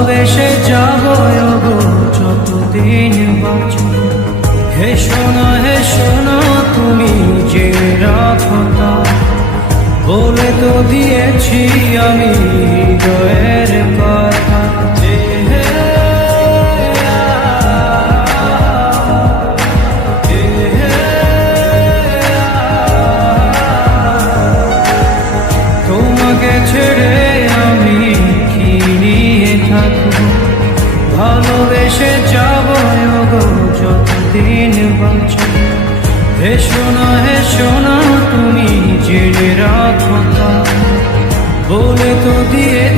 ভালোবেসে যাব গো যতদিন বাঁচব। হে সোনা তুমি যে রাখো তা বলে তো দিয়েছি আমি হৃদয়ের কথা। তোমাকে ছেড়ে আমি কি নিয়ে থাকবো, ভালোবেসে যাব গো যতদিন বাঁচব। হে সোনা